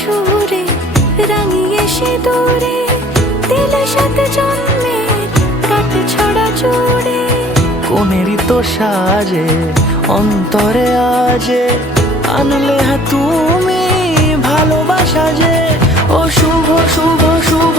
সুরে, রাঙিয়ে সে দূরে দিলে সাথে জন্মের কাটে ছড়া জোড়ে কোনেরই তো সাজে অন্তরে আজে, আনলে হ্যাঁ তুমি ভালোবাসা যে। ও শুভ শুভ শুভ